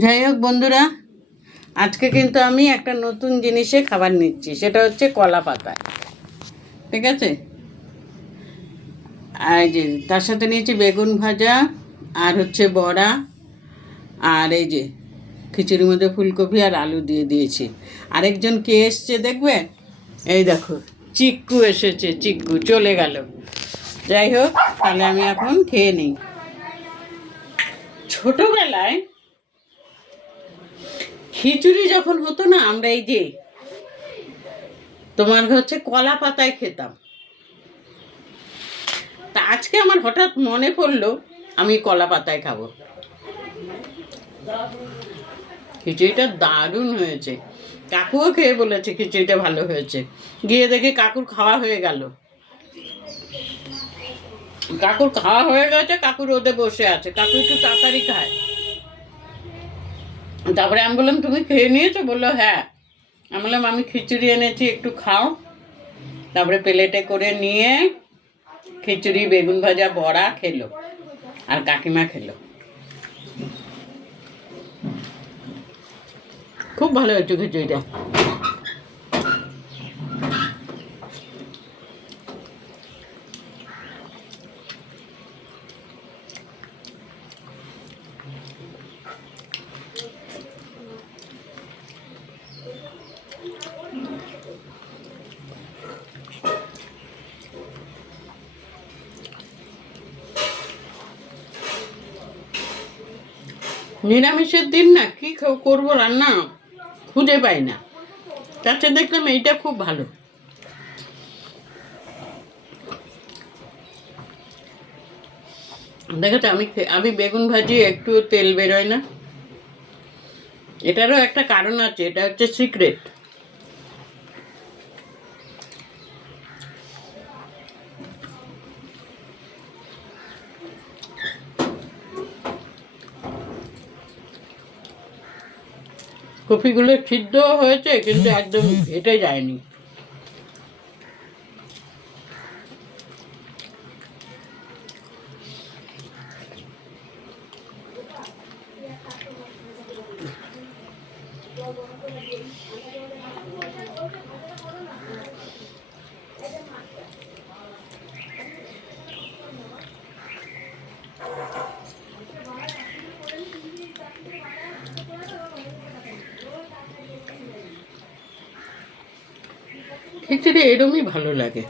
যাই হোক বন্ধুরা, আজকে কিন্তু আমি একটা নতুন জিনিসে খাবার নিচ্ছি, সেটা হচ্ছে কলা পাতা। ঠিক আছে, আর যে তার সাথে নিয়েছি বেগুন ভাজা, আর হচ্ছে বড়া, আর এই যে খিচুড়ির মধ্যে ফুলকপি আর আলু দিয়ে দিয়েছি। আরেকজন কে এসছে দেখবে, এই দেখো চিক্কু এসেছে, চিক্কু চলে গেল। যাই হোক, তাহলে আমি এখন খেয়ে নিই। ছোটবেলায় খিচুড়ি যখন হতো না, আমরা এই যে তোমার হচ্ছে কলা পাতায় খেতাম। তা আজকে আমার হঠাৎ মনে পড়লো আমি কলা পাতায় খাবো। খিচুড়িটা দারুণ হয়েছে, কাকুও খেয়ে বলেছে খিচুড়িটা ভালো হয়েছে। গিয়ে দেখে কাকুর খাওয়া হয়ে গেল। কাকুর খাওয়া হয়ে গেছে, কাকুর রোদে বসে আছে, কাকু একটু তাড়াতাড়ি খায়। তারপরে আমি বললাম তুমি খেয়ে নিয়েছো? বললো হ্যাঁ। আমি বললাম আমি খিচুড়ি এনেছি, একটু খাও। তারপরে প্লেটে করে নিয়ে খিচুড়ি, বেগুন ভাজা, বড়া খেলো, আর কাকিমা খেলো। খুব ভালো হয়েছে খিচুড়িটা। নিরামিষের দিন না কি করবো রান্না খুঁজে পাই না, তাতে দেখলাম এইটা খুব ভালো। দেখেছো, আমি বেগুন ভাজি একটু তেল বেরোয় না। এটারও একটা কারণ আছে, এটা হচ্ছে সিক্রেট। কপিগুলো সিদ্ধ হয়েছে কিন্তু একদম ঘেটে যায়নি। খিচুড়ি এরমই ভালো লাগে।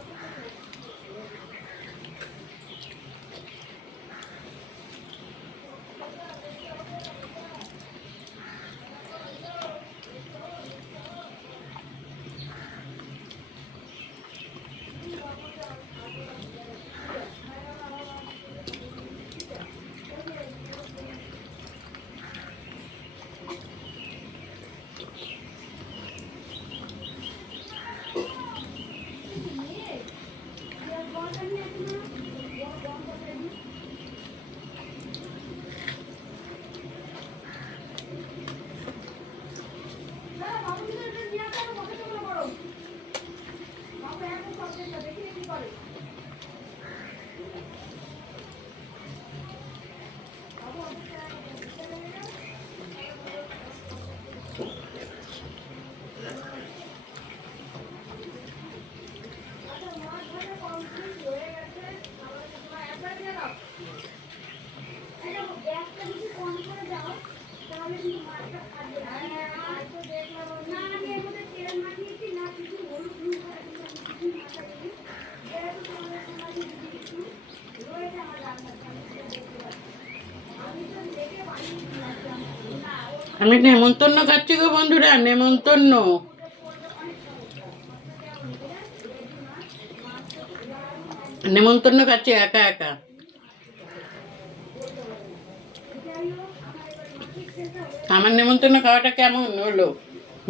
আমি নেমন্তন্ন খাচ্ছি গো বন্ধুরা, নেমন্তন্ন। নেমন্তন্ন খাচ্ছি একা একা। আমার নেমন্তন্ন খাওয়াটা কেমন হলো?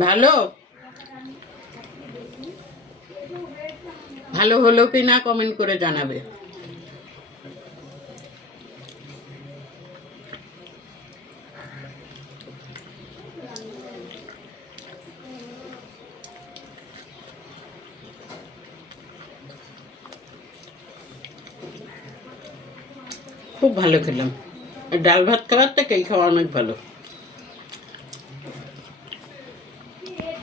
ভালো? ভালো হলো কি না কমেন্ট করে জানাবে। খুব ভালো খেলাম। ডাল ভাত খাওয়ার থেকে এই খাওয়া অনেক ভালো।